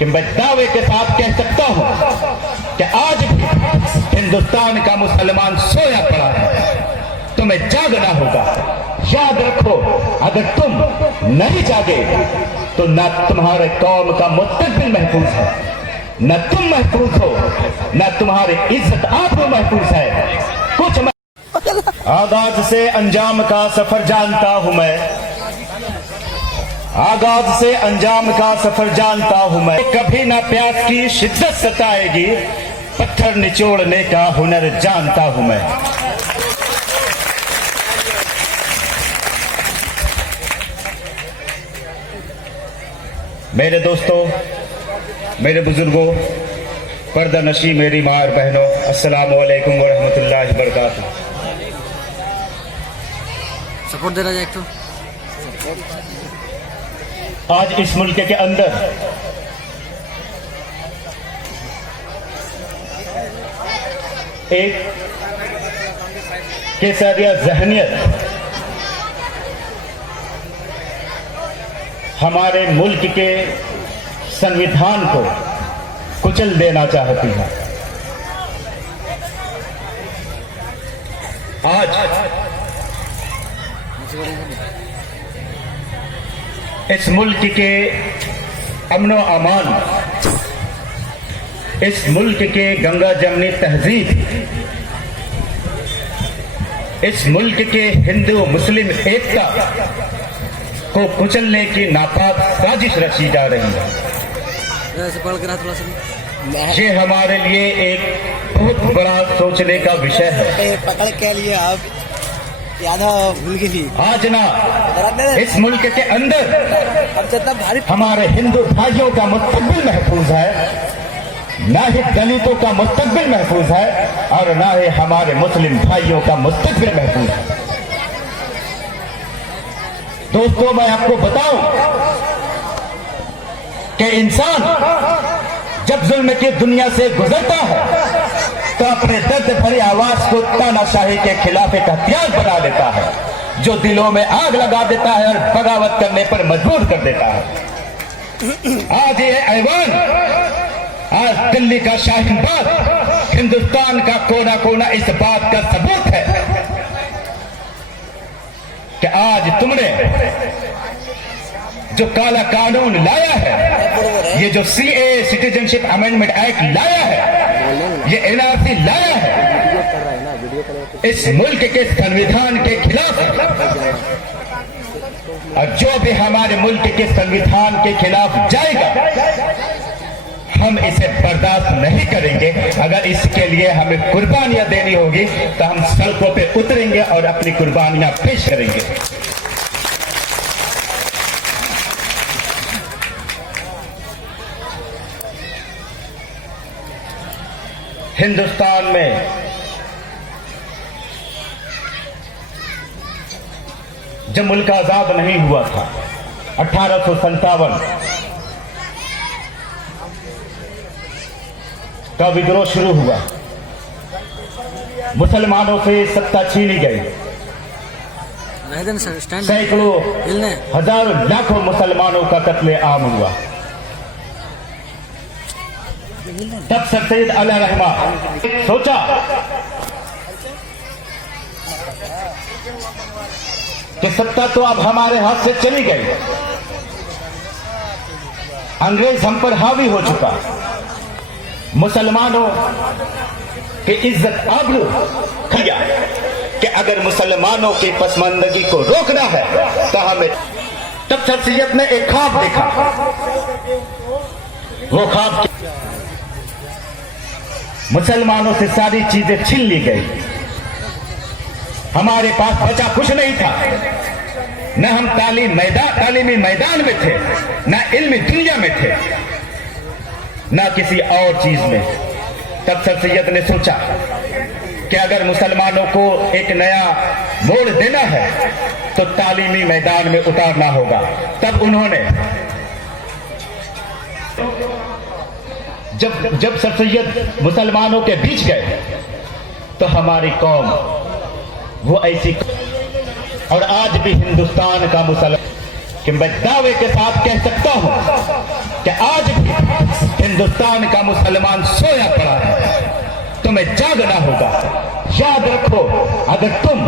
कि मैं दावे के साथ कह सकता हूं कि आज भी हिंदुस्तान का मुसलमान सोया पड़ा है। तुम्हें जागना होगा। याद रखो, अगर तुम नहीं जागे तो न तुम्हारे कौम का मुस्तकबिल महफूज है, न तुम महफूज हो, न तुम्हारी इज्जत आबरू महफूज है। कुछ आगाज से अंजाम का सफर जानता हूं मैं, आगाज से अंजाम का सफर जानता हूं मैं। कभी ना प्यास की शिद्दत सताएगी, पत्थर निचोड़ने का हुनर जानता हूं मैं। मेरे दोस्तों, मेरे बुजुर्गों, पर्दा नशी मेरी माँ और बहनों, अस्सलाम वालेकुम व रहमतुल्लाहि व बरकातुहू। सपोर्ट दे रहा है। आज इस मुल्क के अंदर एक केसरिया जहनियत हमारे मुल्क के संविधान को कुचल देना चाहती है। आज इस मुल्क के अमनो अमान, इस मुल्क के गंगा जमनी तहजीब, इस मुल्क के हिंदू मुस्लिम एकता को कुचलने की नापाक साजिश रची जा रही है। ये हमारे लिए एक बहुत बड़ा सोचने का विषय है। पकड़ के लिए आप याद भूल गई। आज ना इस मुल्क के अंदर हमारे हिंदू भाइयों का मुस्तकबिल महफूज है, ना ही दलितों का मुस्तकबिल महफूज है, और ना ही हमारे मुस्लिम भाइयों का मुस्तकबिल महफूज है। दोस्तों, मैं आपको बताऊं कि इंसान जब जुल्म की दुनिया से गुजरता है तो अपने दर्द भरी आवाज को तानाशाही के खिलाफ एक हथियार बना लेता है, जो दिलों में आग लगा देता है और बगावत करने पर मजबूर कर देता है। आज ये ऐवान, आज दिल्ली का शाहीन बाग, हिंदुस्तान का कोना कोना इस बात का सबूत है कि आज तुमने जो काला कानून लाया है, ये जो सीए सिटीजनशिप अमेंडमेंट एक्ट लाया है, ये एनआरसी लाया है, इस मुल्क के संविधान के खिलाफ है। और जो भी हमारे मुल्क के संविधान के खिलाफ जाएगा, हम इसे बर्दाश्त नहीं करेंगे। अगर इसके लिए हमें कुर्बानियां देनी होगी तो हम सड़कों पे उतरेंगे और अपनी कुर्बानियां पेश करेंगे। हिंदुस्तान में जब मुल्क आजाद नहीं हुआ था, 1857 का विद्रोह शुरू हुआ, मुसलमानों से सत्ता छीनी गई, सैकड़ों हजारों लाखों मुसलमानों का कत्ले आम हुआ। तब सर सैयद अली रहमान सोचा कि सत्ता तो अब हमारे हाथ से चली गई, अंग्रेज हम पर हावी हो चुका, मुसलमानों की इज्जत आबरू खिया कि अगर मुसलमानों की पसमानदगी को रोकना है तो हमें। तब सर सैयद ने एक ख्वाब देखा। वो ख्वाब मुसलमानों से सारी चीजें छीन ली गई, हमारे पास बचा कुछ नहीं था, न हम तालीमी मैदान में थे, न इल्मी दुनिया में थे, न किसी और चीज में। तब सर सैयद ने सोचा कि अगर मुसलमानों को एक नया मोड़ देना है तो तालीमी मैदान में उतारना होगा। तब उन्होंने जब सर सैयद मुसलमानों के बीच गए तो हमारी कौम वो ऐसी, और आज भी हिंदुस्तान का मुसलमान, कि मैं दावे के साथ कह सकता हूं कि आज भी हिंदुस्तान का मुसलमान सोया पड़ा है, तुम्हें जागना होगा। याद रखो, अगर तुम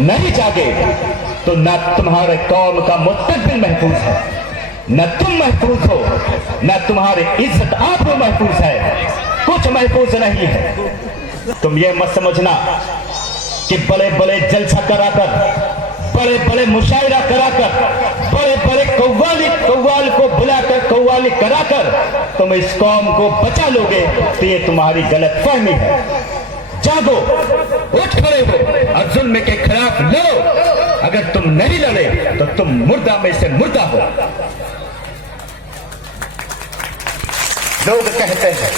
नहीं जागे तो न तुम्हारे कौम का मुस्तकबिल महफूज है, न तुम महफूज हो, न तुम्हारी इज्जत आबरू महफूज है, कुछ महफूज नहीं है। तुम ये मत समझना कि बड़े बड़े जलसा कराकर, बड़े बड़े मुशायरा कराकर, बड़े बड़े कव्वाल को बुलाकर कव्वाली कराकर तुम इस कौम को बचा लोगे, तो ये तुम्हारी गलत फहमी है। जागो, उठ खड़े हो और जुल्म के खिलाफ लड़ो। अगर तुम नहीं लड़े तो तुम मुर्दा में से मुर्दा हो। लोग कहते हैं